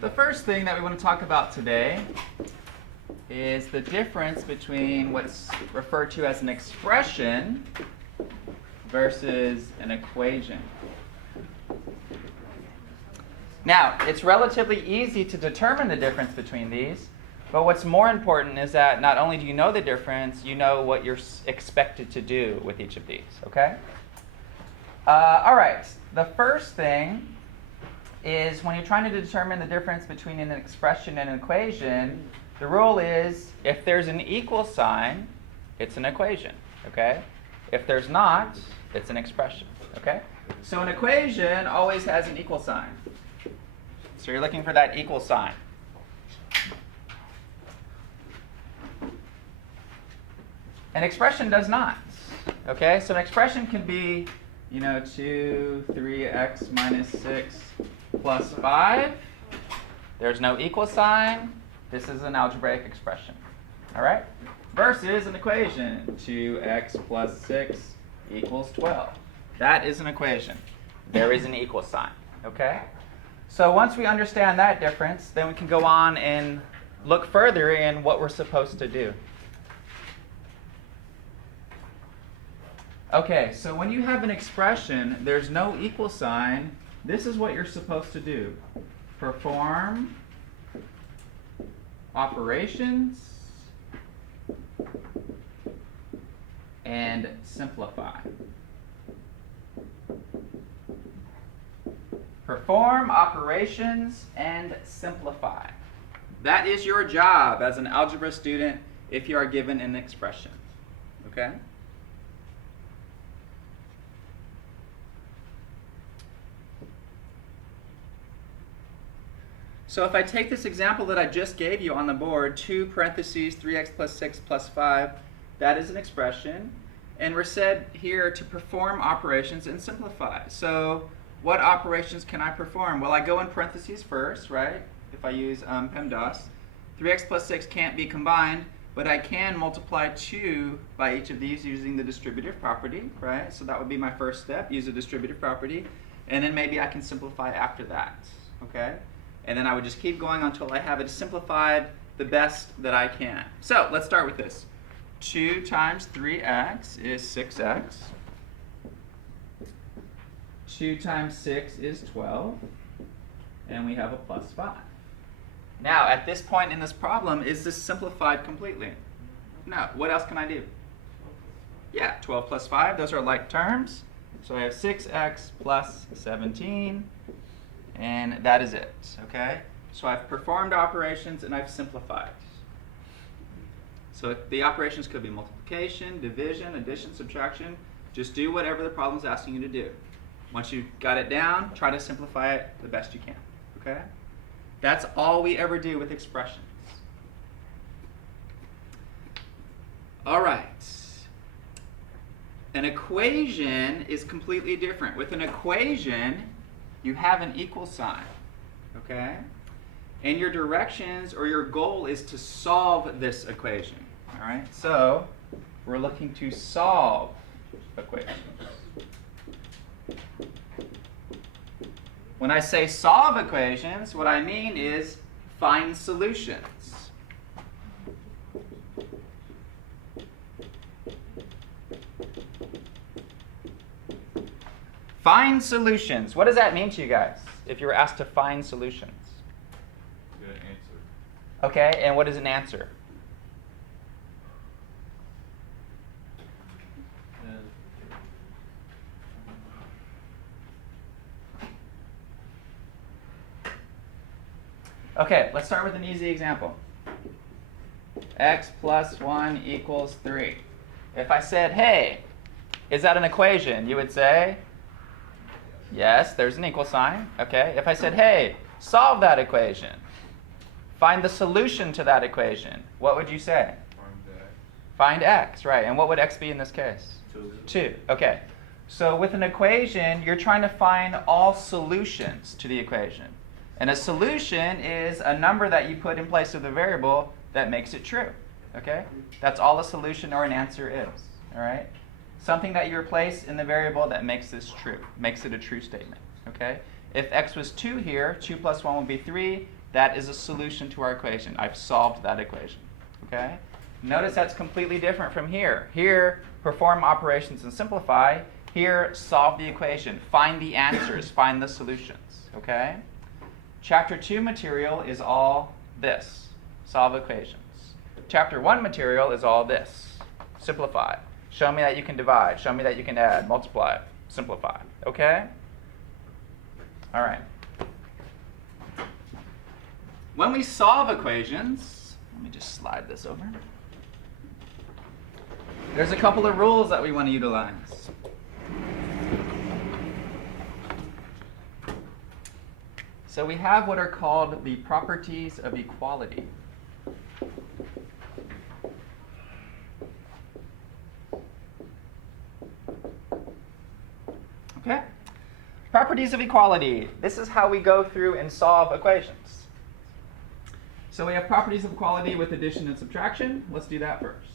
The first thing that we want to talk about today is the difference between what's referred to as an expression versus an equation. Now, it's relatively easy to determine the difference between these, but what's more important is that not only do you know the difference, you know what you're expected to do with each of these, okay? All right, the first thing is when you're trying to determine the difference between an expression and an equation, the rule is if there's an equal sign, it's an equation, okay? If there's not, it's an expression, okay? So an equation always has an equal sign. So you're looking for that equal sign. An expression does not, okay? So an expression can be, 2, 3x minus 6 plus 5. There's no equal sign. This is an algebraic expression, all right? Versus an equation, 2x plus 6 equals 12. That is an equation. There is an equal sign, okay? So once we understand that difference, then we can go on and look further in what we're supposed to do. Okay, so when you have an expression, there's no equal sign, this is what you're supposed to do. Perform operations and simplify. Perform operations and simplify. That is your job as an algebra student if you are given an expression. Okay? So if I take this example that I just gave you on the board, 2 parentheses 3x plus 6 plus 5, that is an expression. And we're said here to perform operations and simplify. So what operations can I perform? Well, I go in parentheses first, right? If I use PEMDAS. 3x plus 6 can't be combined, but I can multiply 2 by each of these using the distributive property, right? So that would be my first step, use the distributive property. And then maybe I can simplify after that, okay? And then I would just keep going until I have it simplified the best that I can. So let's start with this. 2 times 3x is 6x. 2 times 6 is 12. And we have a plus 5. Now, at this point in this problem, is this simplified completely? No. What else can I do? Yeah, 12 plus 5. Those are like terms. So I have 6x plus 17. And that is it, okay? So I've performed operations and I've simplified. So the operations could be multiplication, division, addition, subtraction. Just do whatever the problem is asking you to do. Once you've got it down, try to simplify it the best you can, okay? That's all we ever do with expressions. All right. An equation is completely different. With an equation, you have an equal sign, okay? And your directions or your goal is to solve this equation, all right? So we're looking to solve equations. When I say solve equations, what I mean is find solutions. Find solutions. What does that mean to you guys if you were asked to find solutions? Get an answer. Okay, and what is an answer? Okay, let's start with an easy example. X plus 1 equals 3. If I said, hey, is that an equation? You would say, yes, there's an equal sign. Okay. If I said, hey, solve that equation, find the solution to that equation, what would you say? Find x, right. And what would x be in this case? 2. Okay. So with an equation, you're trying to find all solutions to the equation. And a solution is a number that you put in place of the variable that makes it true. Okay? That's all a solution or an answer is. All right? Something that you replace in the variable that makes this true, makes it a true statement. Okay? If x was 2 here, 2 plus 1 would be 3. that is a solution to our equation. I've solved that equation. Okay? Notice that's completely different from here. Here, perform operations and simplify. Here, solve the equation. Find the answers. Find the solutions. Okay? Chapter 2 material is all this. Solve equations. Chapter 1 material is all this. Simplify. Show me that you can divide. Show me that you can add, multiply, simplify. Okay? All right. When we solve equations, let me just slide this over. There's a couple of rules that we want to utilize. So we have what are called the properties of equality. Okay? Properties of equality. This is how we go through and solve equations. So we have properties of equality with addition and subtraction. Let's do that first.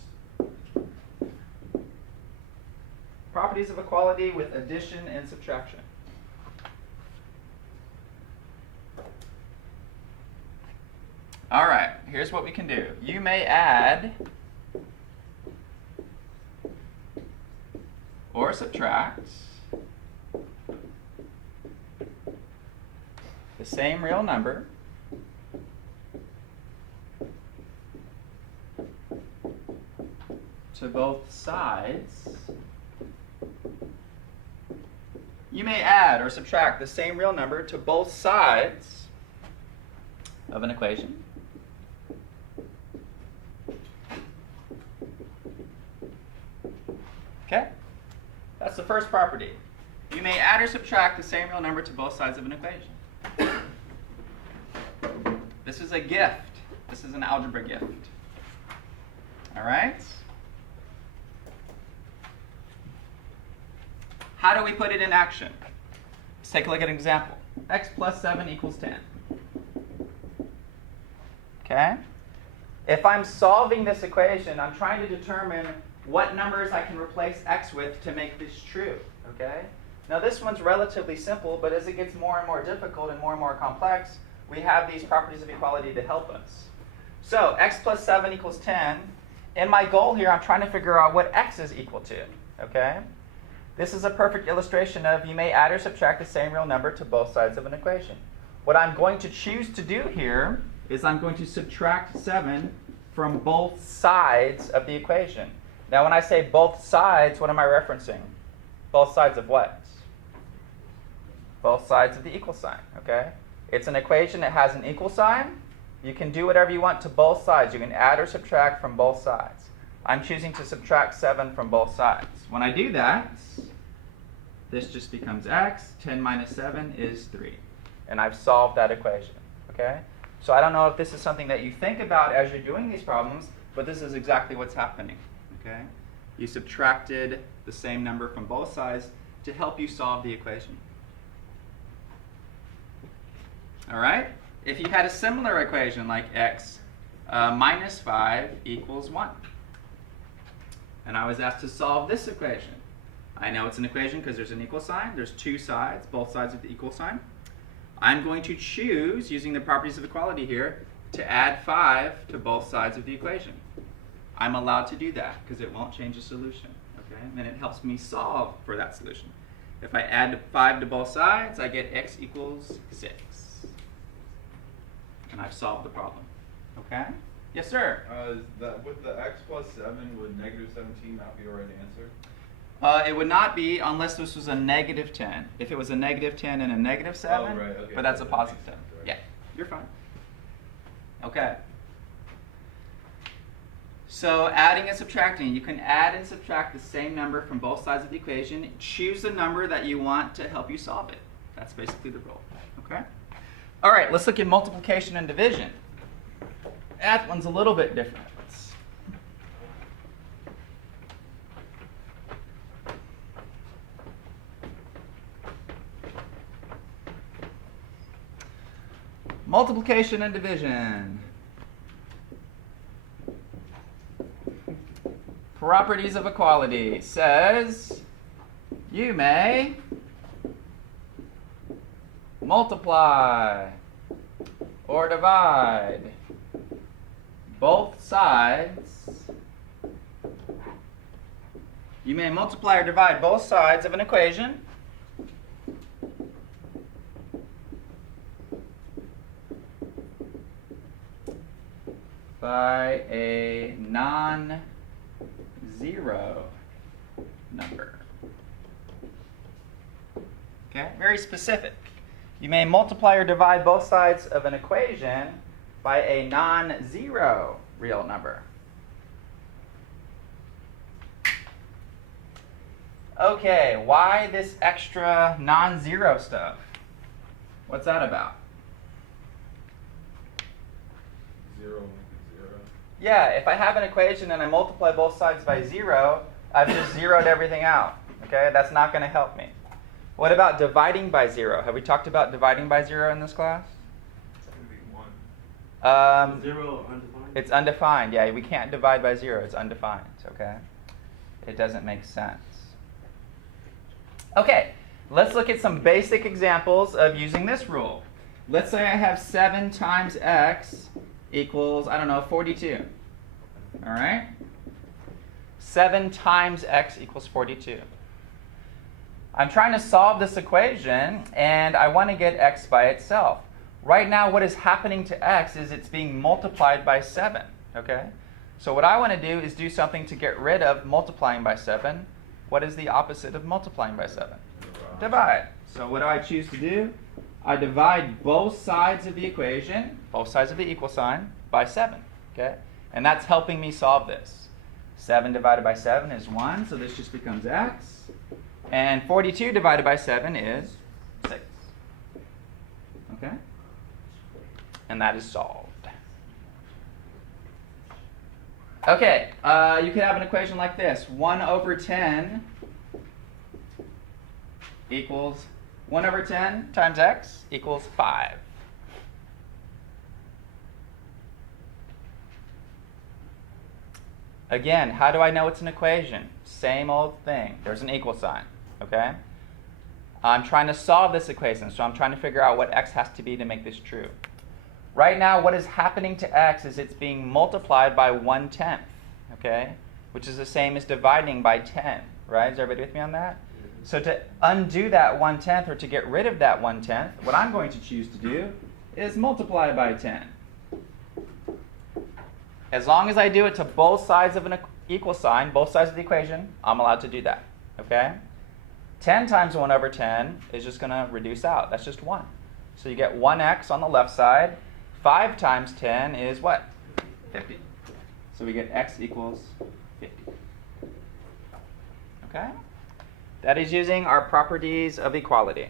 Properties of equality with addition and subtraction. All right, here's what we can do. You may add or subtract the same real number to both sides. You may add or subtract the same real number to both sides of an equation. Okay? That's the first property. You may add or subtract the same real number to both sides of an equation. This is a gift. This is an algebra gift. All right? How do we put it in action? Let's take a look at an example. X plus 7 equals 10. Okay? If I'm solving this equation, I'm trying to determine what numbers I can replace x with to make this true. Okay? Now this one's relatively simple, but as it gets more and more difficult and more complex, we have these properties of equality to help us. So x plus 7 equals 10. In my goal here, I'm trying to figure out what x is equal to. Okay? This is a perfect illustration of you may add or subtract the same real number to both sides of an equation. What I'm going to choose to do here is I'm going to subtract 7 from both sides of the equation. Now when I say both sides, what am I referencing? Both sides of what? Both sides of the equal sign, okay? It's an equation that has an equal sign. You can do whatever you want to both sides. You can add or subtract from both sides. I'm choosing to subtract 7 from both sides. When I do that, this just becomes x. 10 minus 7 is 3. And I've solved that equation, okay? So I don't know if this is something that you think about as you're doing these problems, but this is exactly what's happening, okay? You subtracted the same number from both sides to help you solve the equation. All right? If you had a similar equation like x minus 5 equals 1, and I was asked to solve this equation. I know it's an equation because there's an equal sign. There's two sides, both sides of the equal sign. I'm going to choose, using the properties of equality here, to add 5 to both sides of the equation. I'm allowed to do that because it won't change the solution. Okay? And then it helps me solve for that solution. If I add 5 to both sides, I get x equals 6. And I've solved the problem. Okay? Yes, sir? With the x plus 7, would negative 17 not be the right answer? It would not be unless this was a negative 10. If it was a negative 10 and a negative 7, oh, right, okay. But that's a That positive makes 10. sense, right. Yeah, you're fine. Okay. So adding and subtracting. You can add and subtract the same number from both sides of the equation. Choose the number that you want to help you solve it. That's basically the rule. Okay? All right, let's look at multiplication and division. That one's a little bit different. Multiplication and division. Properties of equality says you may multiply or divide both sides. You may multiply or divide both sides of an equation by a non-zero number. Okay, very specific. You may multiply or divide both sides of an equation by a non-zero real number. Okay, why this extra non-zero stuff? What's that about? 0 make it 0. Yeah, if I have an equation and I multiply both sides by 0, I've just zeroed everything out. Okay, that's not going to help me. What about dividing by 0? Have we talked about dividing by 0 in this class? It's going to be 1. 0 undefined? It's undefined. Yeah, we can't divide by 0. It's undefined. Okay, it doesn't make sense. Okay, let's look at some basic examples of using this rule. Let's say I have 7 times x equals, 42. All right? 7 times x equals 42. I'm trying to solve this equation, and I want to get x by itself. Right now, what is happening to x is it's being multiplied by 7. Okay? So what I want to do is do something to get rid of multiplying by 7. What is the opposite of multiplying by 7? Divide. So what do I choose to do? I divide both sides of the equation, both sides of the equal sign, by 7. Okay? And that's helping me solve this. 7 divided by 7 is 1, so this just becomes x. And 42 divided by 7 is 6. Okay? And that is solved. Okay, you could have an equation like this. 1 over 10 equals 1 over 10 times x equals 5. Again, how do I know it's an equation? Same old thing. There's an equal sign. Okay? I'm trying to solve this equation, so I'm trying to figure out what x has to be to make this true. Right now, what is happening to x is it's being multiplied by 1/10, okay? Which is the same as dividing by 10, right? Is everybody with me on that? So to undo that 1/10, or to get rid of that 1/10, what I'm going to choose to do is multiply by 10. As long as I do it to both sides of an equal sign, both sides of the equation, I'm allowed to do that, okay? 10 times 1 over 10 is just going to reduce out. That's just 1. So you get 1x on the left side. 5 times 10 is what? 50. So we get x equals 50. Okay? That is using our properties of equality.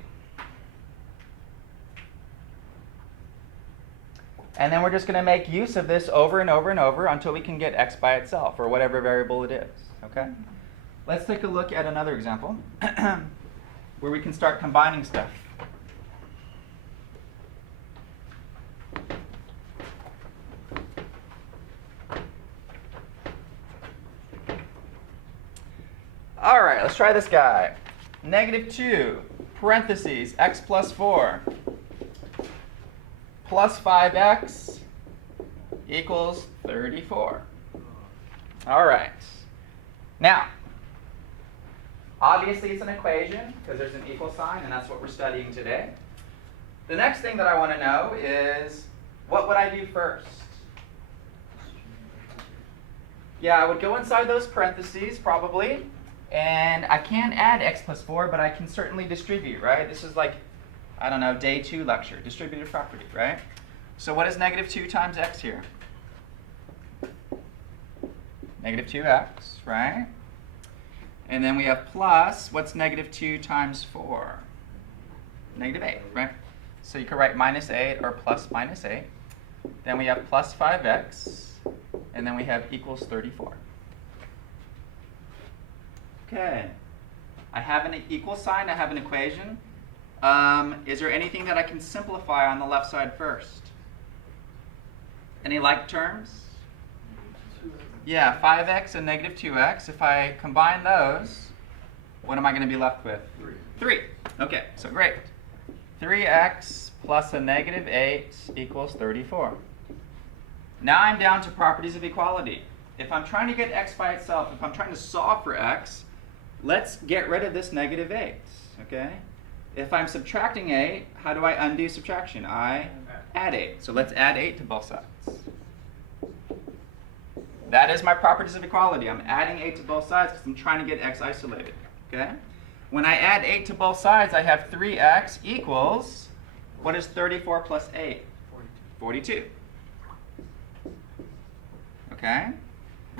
And then we're just going to make use of this over and over and over until we can get x by itself, or whatever variable it is. Okay? Let's take a look at another example where we can start combining stuff. All right, let's try this guy. -2, parentheses, x plus 4, plus 5x equals 34. All right. Now, obviously it's an equation because there's an equal sign, and that's what we're studying today. The next thing that I want to know is, what would I do first? Yeah, I would go inside those parentheses, probably. And I can't add x plus 4, but I can certainly distribute, right? This is like, I don't know, day 2 lecture, distributive property, right? So what is -2 times x here? -2x, right? And then we have plus, what's -2 times 4? -8, right? So you could write -8 or plus -8. Then we have plus 5x, and then we have equals 34. Okay, I have an equal sign, I have an equation. Is there anything that I can simplify on the left side first? Any like terms? Yeah, 5x and -2x. If I combine those, what am I going to be left with? 3. Okay, so great. 3x plus a negative 8 equals 34. Now I'm down to properties of equality. If I'm trying to get x by itself, if I'm trying to solve for x, let's get rid of this negative 8, okay? If I'm subtracting 8, how do I undo subtraction? I add 8. So let's add 8 to both sides. That is my properties of equality. I'm adding 8 to both sides because I'm trying to get x isolated, okay? When I add 8 to both sides, I have 3x equals, what is 34 plus 8? 42. Okay?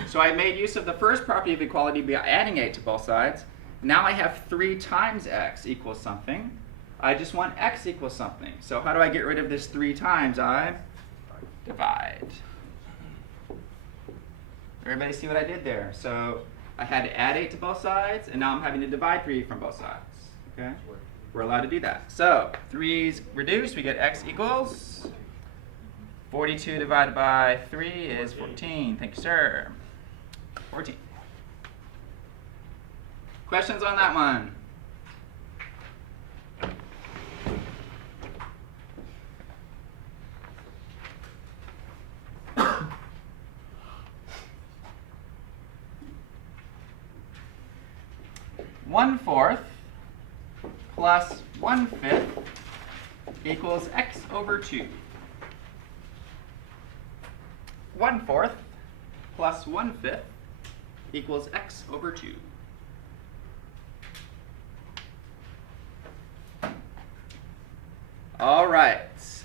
So I made use of the first property of equality by adding 8 to both sides. Now I have 3 times x equals something. I just want x equals something. So how do I get rid of this 3 times? I divide. Everybody see what I did there? So I had to add 8 to both sides, and now I'm having to divide 3 from both sides. Okay? We're allowed to do that. So 3's reduced, we get x equals 42 divided by 3 is 14. Thank you, sir. 14. Questions on that one? One fourth plus 1/5 equals x over 2. 1/4 plus 1/5 equals x over 2. All right.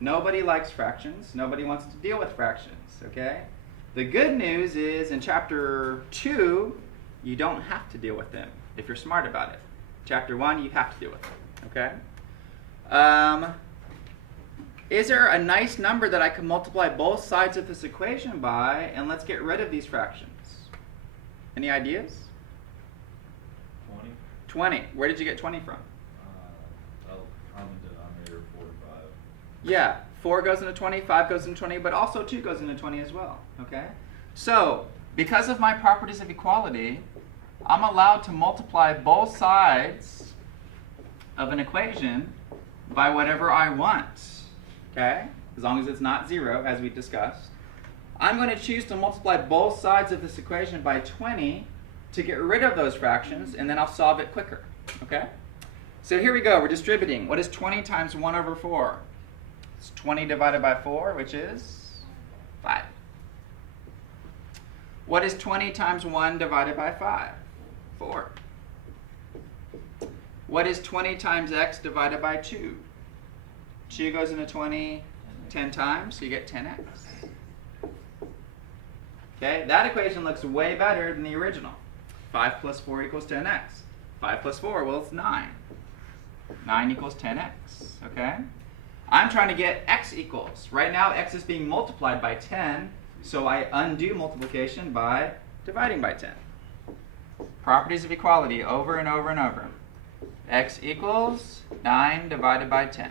Nobody likes fractions. Nobody wants to deal with fractions, okay? The good news is in chapter 2, you don't have to deal with them if you're smart about it. Chapter 1, you have to deal with them, okay? Is there a nice number that I can multiply both sides of this equation by, and let's get rid of these fractions? Any ideas? 20. 20. Where did you get 20 from? Common denominator 4 and 5. Yeah, 4 goes into 20, 5 goes into 20, but also 2 goes into 20 as well, okay? So, because of my properties of equality, I'm allowed to multiply both sides of an equation by whatever I want, okay? As long as it's not 0, as we discussed. I'm going to choose to multiply both sides of this equation by 20 to get rid of those fractions, and then I'll solve it quicker, okay? So here we go, we're distributing. What is 20 times 1 over 4? It's 20 divided by 4, which is 5. What is 20 times 1 divided by 5? 4. What is 20 times x divided by 2? 2 goes into 20 10 times, so you get 10x. Okay, that equation looks way better than the original. 5 plus 4 equals 10x. 5 plus 4, well, it's 9. 9 equals 10x, okay? I'm trying to get x equals. Right now, x is being multiplied by 10, so I undo multiplication by dividing by 10. Properties of equality over and over and over. X equals 9 divided by 10.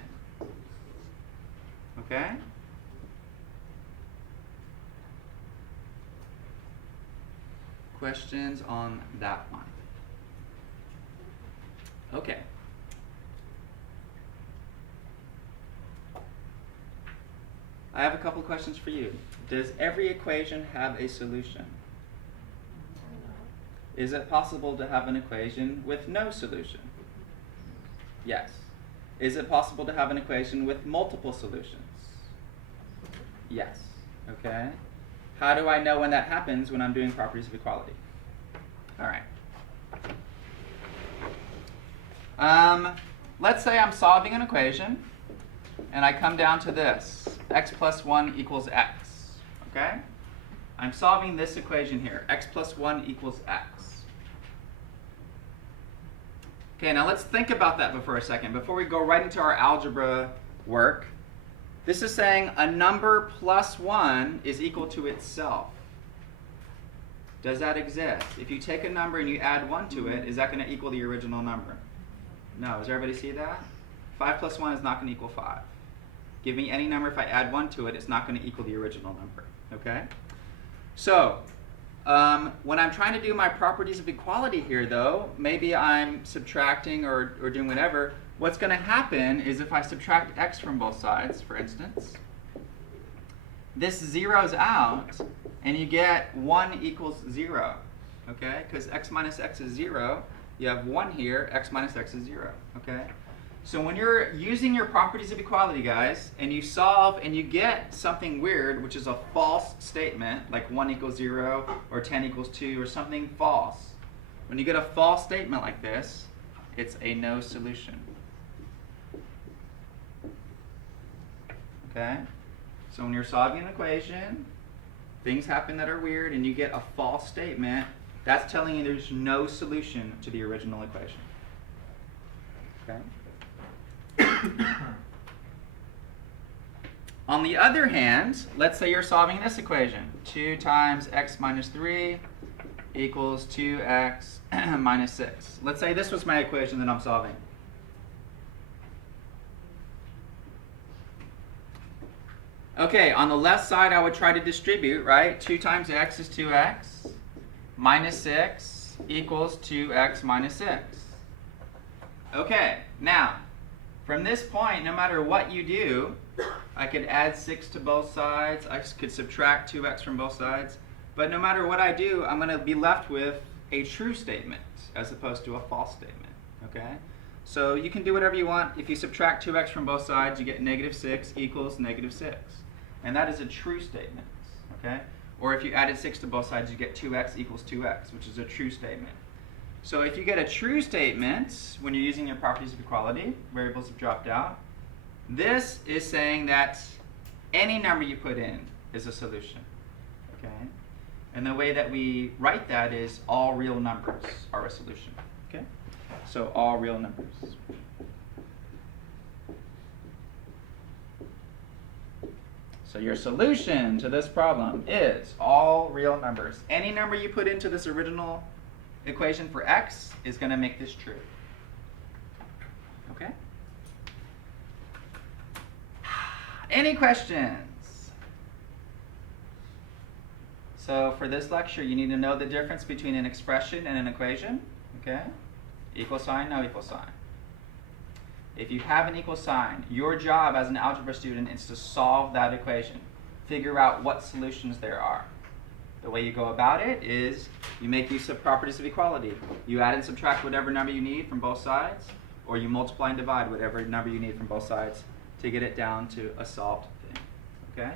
Okay? Questions on that one? Okay. I have a couple questions for you. Does every equation have a solution? Is it possible to have an equation with no solution? Yes. Is it possible to have an equation with multiple solutions? Yes. Okay. How do I know when that happens when I'm doing properties of equality? All right. Let's say I'm solving an equation, and I come down to this. X plus 1 equals x. Okay? I'm solving this equation here. X plus 1 equals x. Okay, now let's think about that for a second. Before we go right into our algebra work, this is saying a number plus 1 is equal to itself. Does that exist? If you take a number and you add 1 to it, is that going to equal the original number? No. Does everybody see that? 5 plus 1 is not going to equal 5. Give me any number, if I add 1 to it, it's not going to equal the original number. Okay? So, When I'm trying to do my properties of equality here, though, maybe I'm subtracting or doing whatever. What's going to happen is if I subtract x from both sides, for instance, this zeroes out, and you get 1 equals 0, okay? Because x minus x is 0. You have 1 here, x minus x is 0, okay? So when you're using your properties of equality, guys, and you solve and you get something weird, which is a false statement, like 1 equals 0 or 10 equals 2 or something false, when you get a false statement like this, it's a no solution. Okay? So when you're solving an equation, things happen that are weird and you get a false statement, that's telling you there's no solution to the original equation. Okay? On the other hand, let's say you're solving this equation. 2 times x minus 3 equals 2x minus 6. Let's say this was my equation that I'm solving. Okay, on the left side I would try to distribute, right? 2 times x is 2x minus 6 equals 2x minus 6. Okay, now, from this point, no matter what you do, I could add 6 to both sides. I could subtract 2x from both sides. But no matter what I do, I'm going to be left with a true statement as opposed to a false statement. Okay? So you can do whatever you want. If you subtract 2x from both sides, you get negative 6 equals negative 6. And that is a true statement. Okay? Or if you added 6 to both sides, you get 2x equals 2x, which is a true statement. So if you get a true statement when you're using your properties of equality, variables have dropped out, this is saying that any number you put in is a solution. Okay? And the way that we write that is all real numbers are a solution. Okay? So all real numbers. So your solution to this problem is all real numbers. Any number you put into this original equation for x is going to make this true. Okay? Any questions? So for this lecture, you need to know the difference between an expression and an equation. Okay? Equal sign, no equal sign. If you have an equal sign, your job as an algebra student is to solve that equation. Figure out what solutions there are. The way you go about it is you make use of properties of equality. You add and subtract whatever number you need from both sides, or you multiply and divide whatever number you need from both sides to get it down to a solved thing. Okay?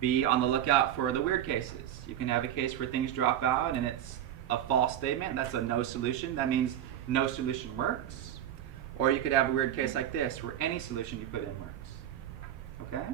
Be on the lookout for the weird cases. You can have a case where things drop out and it's a false statement. That's a no solution. That means no solution works. Or you could have a weird case like this where any solution you put in works. Okay?